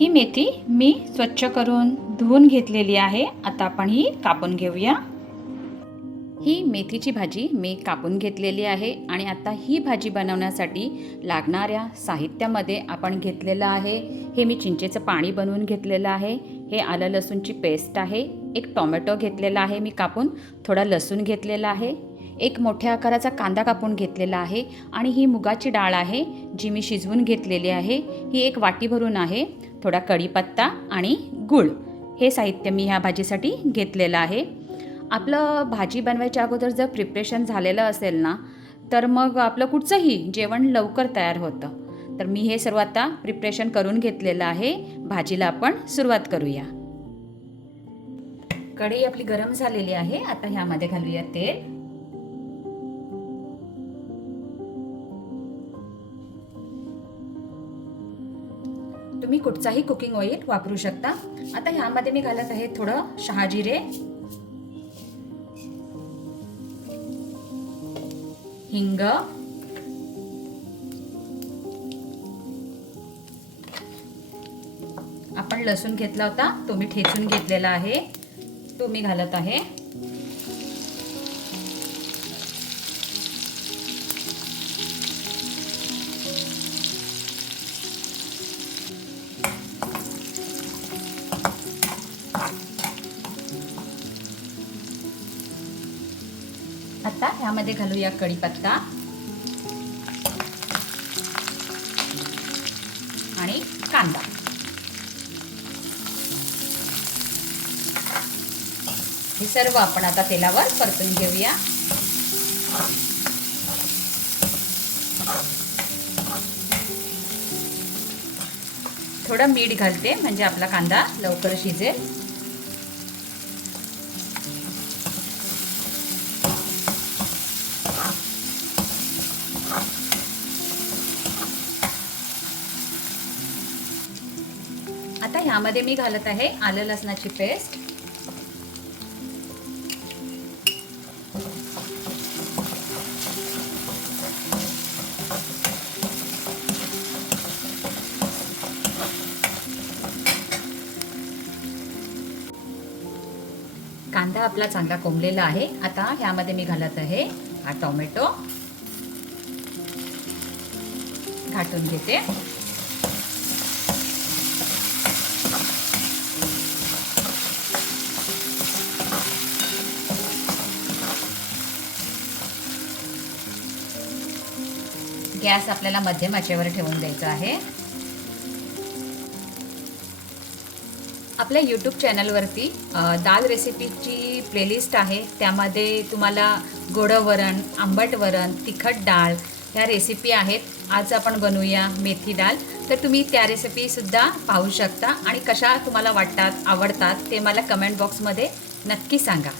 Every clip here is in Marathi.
ही मेथी मी स्वच्छ करून धुवून घेतलेली आहे. आता आपण ही कापून घेऊया. ही मेथीची भाजी मी कापून घेतलेली आहे आणि आता ही भाजी बनवण्यासाठी लागणाऱ्या साहित्यामध्ये आपण घेतलेलं आहे. हे मी चिंचेचं पाणी बनवून घेतलेलं आहे. हे आलं लसूणची पेस्ट आहे. एक टोमॅटो घेतलेला आहे मी कापून. थोडा लसूण घेतलेला आहे. एक मोठ्या आकाराचा कांदा कापून घेतलेला आहे आणि ही मुगाची डाळ आहे जी मी शिजवून घेतलेली आहे. ही एक वाटी भरून आहे थोडा कढीपत्ता आणि गूळ. हे साहित्य मी ह्या भाजीसाठी घेतलेलं आहे. आपलं भाजी बनवायच्या अगोदर जर प्रिपरेशन झालेलं असेल ना तर मग आपलं कुठचंही जेवण लवकर तयार होतं. तर मी हे सर्व आता प्रिपरेशन करून घेतलेलं आहे. भाजीला आपण सुरुवात करूया. कढई आपली गरम झालेली आहे. आता ह्यामध्ये घालूया तेल. तुम्ही कुठचाही कुकिंग ऑइल वापरू शकता. आता ह्यामध्ये मी घालत आहे थोडं शहाजिरे. हिंग. आपण लसूण घेतला होता तो मी ठेचून घेतलेला आहे. तो मी घालत आहे. आता ह्यामध्ये घालूया कढीपत्ता. आणि कांदा. हे सर्व आपण आता तेलावर परतून घेऊया. थोडं मीठ घालते म्हणजे आपला कांदा लवकर शिजेल. यामध्ये ह्यामध्ये मी घालत आहे आलं लसणाची पेस्ट. कांदा आपला चांगला कोंबलेला आहे. आता ह्यामध्ये मी घालत आहे हा टोमॅटो. घाटून घेते. गॅस आपल्याला मध्यम आचेवर ठेवून द्यायचा आहे. आपल्या यूट्यूब चॅनलवरती दाल रेसिपीची प्लेलिस्ट आहे. त्यामध्ये तुम्हाला गोडं वरण आंबट वरण तिखट डाळ ह्या रेसिपी आहेत. आज आपण बनवूया मेथी डाळ. तर तुम्ही त्या रेसिपीसुद्धा पाहू शकता. आणि कशा तुम्हाला वाटतात आवडतात ते मला कमेंट बॉक्समध्ये नक्की सांगा.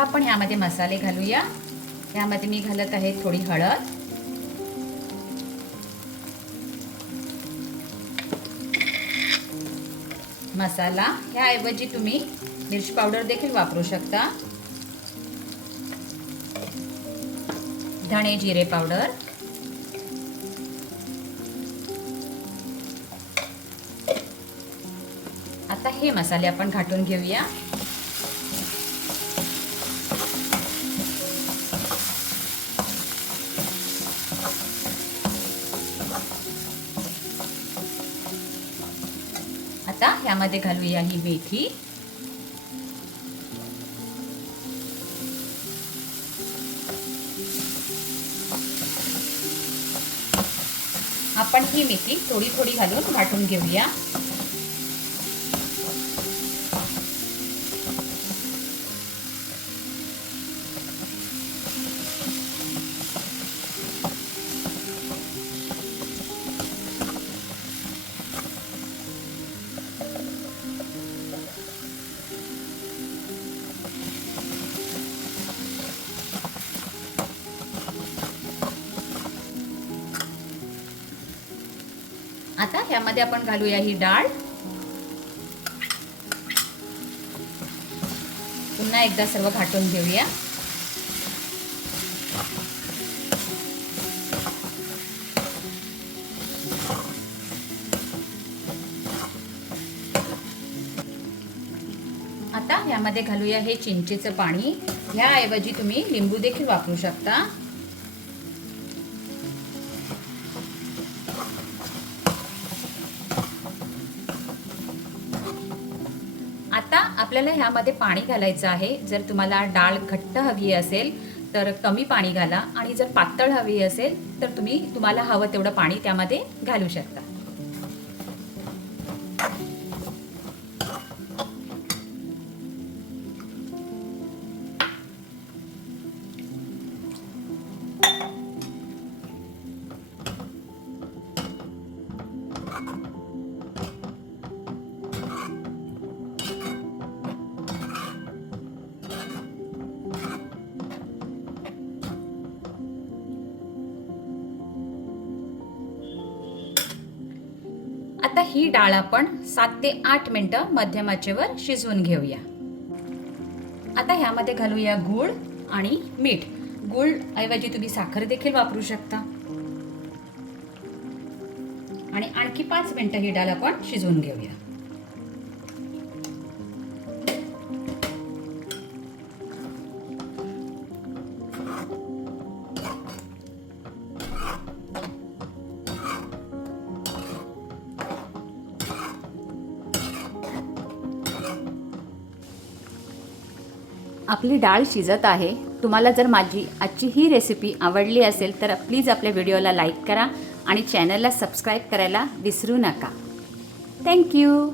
आता आपण ह्यामध्ये मसाले घालूया. ह्यामध्ये मी घालत आहे थोडी हळद. मसाला. ह्याऐवजी तुम्ही मिर्च पावडर देखील वापरू शकता. धणे जिरे पावडर. आता हे मसाले आपण घाटून घेऊया. आता ह्यामध्ये घालूया ही मेथी. आपण ही मेथी थोडी थोडी घालून वाटून घेऊया. आता यामध्ये आपण घालूया ही डाळ. पुन्हा एकदा सर्व घाटून घेऊया. आता यामध्ये घालूया हे चिंचेचं पाणी. ह्याऐवजी तुम्ही लिंबू देखील वापरू शकता. आपल्याला ह्यामध्ये पाणी घालायचं आहे. जर तुम्हाला डाळ घट्ट हवी असेल तर कमी पाणी घाला. आणि जर पातळ हवी असेल तर तुम्ही तुम्हाला हवं तेवढं पाणी त्यामध्ये घालू शकता. आता ही डाळ आपण सात ते आठ मिनटं मध्यम आचेवर शिजवून घेऊया. आता ह्यामध्ये घालूया गूळ आणि मीठ. गूळ ऐवजी तुम्ही साखर देखील वापरू शकता. आणि आणखी पाच मिनटं ही डाळ आपण शिजवून घेऊया. आपली डाळ शिजत आहे. तुम्हाला जर माझी आजची ही रेसिपी आवडली असेल तर प्लीज आपल्या व्हिडिओला लाईक करा आणि चॅनलला सबस्क्राईब करायला विसरू नका. थँक्यू